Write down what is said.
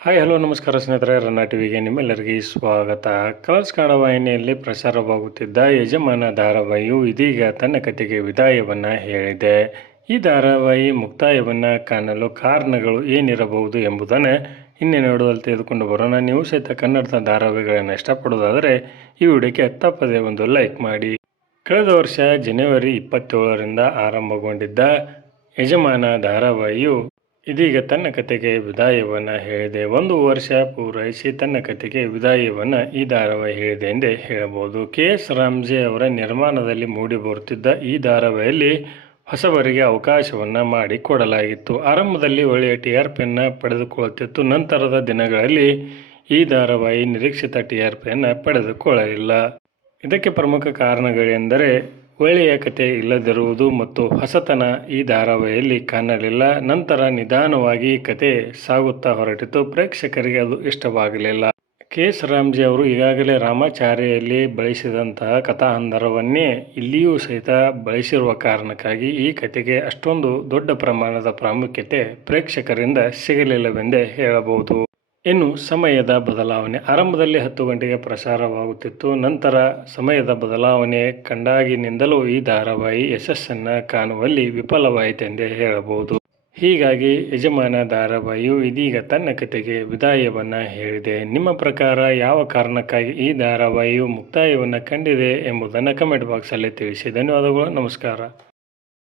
Hi hello ನಮಸ್ಕಾರ ಸ್ನೇಹಿತರೆ, ರನ್ನ ಟಿವಿಗೆ ನಿಮ್ಮೆಲ್ಲರಿಗೆ ಸ್ವಾಗತ. ಕಲರ್ಸ್ ಕನ್ನಡ ವಾಹಿನಿಯಲ್ಲಿ ಪ್ರಸಾರವಾಗುತ್ತಿದ್ದ ಯಜಮಾನ ಧಾರಾವಾಹಿಯು ಇದೀಗ ತನ್ನ ಕತೆಗೆ ವಿದಾಯವನ್ನು ಹೇಳಿದೆ. ಈ ಧಾರಾವಾಹಿ ಮುಕ್ತಾಯವನ್ನು ಕಾಣಲು ಕಾರಣಗಳು ಏನಿರಬಹುದು ಎಂಬುದನ್ನು ಇನ್ನೇ ನೋಡುವಲ್ಲಿ ತೆಗೆದುಕೊಂಡು ಬರೋಣ. ನೀವು ಸಹಿತ ಕನ್ನಡದ ಧಾರಾವಾಹಿಗಳನ್ನು ಇಷ್ಟಪಡೋದಾದರೆ ಈ ವಿಡಿಯೋಕ್ಕೆ ತಪ್ಪದೇ ಒಂದು ಲೈಕ್ ಮಾಡಿ. ಕಳೆದ ವರ್ಷ ಜನವರಿ 27ರಿಂದ ಆರಂಭಗೊಂಡಿದ್ದ ಯಜಮಾನ ಧಾರಾವಾಹಿಯು ಇದೀಗ ತನ್ನ ಕತೆಗೆ ವಿದಾಯವನ್ನು ಹೇಳಿದೆ. 1 ವರ್ಷ ಪೂರೈಸಿ ತನ್ನ ಕತೆಗೆ ವಿದಾಯವನ್ನು ಈ ಧಾರಾವಾಹಿ ಹೇಳಿದೆ ಎಂದೇ ಹೇಳಬಹುದು. KS ರಾಮ್ಜೆ ಅವರ ನಿರ್ಮಾಣದಲ್ಲಿ ಮೂಡಿ ಬರುತ್ತಿದ್ದ ಈ ಧಾರಾವಾಹಿಯಲ್ಲಿ ಹೊಸಬರಿಗೆ ಅವಕಾಶವನ್ನು ಮಾಡಿಕೊಡಲಾಗಿತ್ತು. ಆರಂಭದಲ್ಲಿ ಒಳ್ಳೆಯ TRPಯನ್ನು ಪಡೆದುಕೊಳ್ಳುತ್ತಿತ್ತು. ನಂತರದ ದಿನಗಳಲ್ಲಿ ಈ ಧಾರಾವಾಹಿ ನಿರೀಕ್ಷಿತ TRPಯನ್ನು ಪಡೆದುಕೊಳ್ಳಲಿಲ್ಲ. ಇದಕ್ಕೆ ಪ್ರಮುಖ ಕಾರಣಗಳೆಂದರೆ ಒಳ್ಳೆಯ ಕತೆ ಇಲ್ಲದಿರುವುದು ಮತ್ತು ಹೊಸತನ ಈ ಧಾರಾವಾಹಿಯಲ್ಲಿ ಕಾಣಲಿಲ್ಲ. ನಂತರ ನಿಧಾನವಾಗಿ ಕತೆ ಸಾಗುತ್ತಾ ಹೊರಟಿತು. ಪ್ರೇಕ್ಷಕರಿಗೆ ಅದು ಇಷ್ಟವಾಗಲಿಲ್ಲ. KS ರಾಮ್ಜೆ ಅವರು ಈಗಾಗಲೇ ರಾಮಾಚಾರಿಯಲ್ಲಿ ಬಳಸಿದಂತಹ ಕಥಾಹಂದರವನ್ನೇ ಇಲ್ಲಿಯೂ ಸಹಿತ ಬಳಸಿರುವ ಕಾರಣಕ್ಕಾಗಿ ಈ ಕತೆಗೆ ಅಷ್ಟೊಂದು ದೊಡ್ಡ ಪ್ರಮಾಣದ ಪ್ರಾಮುಖ್ಯತೆ ಪ್ರೇಕ್ಷಕರಿಂದ ಸಿಗಲಿಲ್ಲವೆಂದೇ ಹೇಳಬಹುದು. ಇನ್ನು ಸಮಯದ ಬದಲಾವಣೆ. ಆರಂಭದಲ್ಲಿ 10 ಗಂಟೆಗೆ ಪ್ರಸಾರವಾಗುತ್ತಿತ್ತು. ನಂತರ ಸಮಯದ ಬದಲಾವಣೆ ಕಂಡಾಗಿನಿಂದಲೂ ಈ ಧಾರಾವಾಹಿ ಯಶಸ್ಸನ್ನು ಕಾಣುವಲ್ಲಿ ವಿಫಲವಾಯಿತೆಂದೇ ಹೇಳಬಹುದು. ಹೀಗಾಗಿ ಯಜಮಾನ ಧಾರಾವಾಹಿಯು ಇದೀಗ ತನ್ನ ಕತೆಗೆ ವಿದಾಯವನ್ನು ಹೇಳಿದೆ. ನಿಮ್ಮ ಪ್ರಕಾರ ಯಾವ ಕಾರಣಕ್ಕಾಗಿ ಈ ಧಾರಾವಾಹಿಯು ಮುಕ್ತಾಯವನ್ನು ಕಂಡಿದೆ ಎಂಬುದನ್ನು ಕಮೆಂಟ್ ಬಾಕ್ಸಲ್ಲಿ ತಿಳಿಸಿ. ಧನ್ಯವಾದಗಳು. ನಮಸ್ಕಾರ.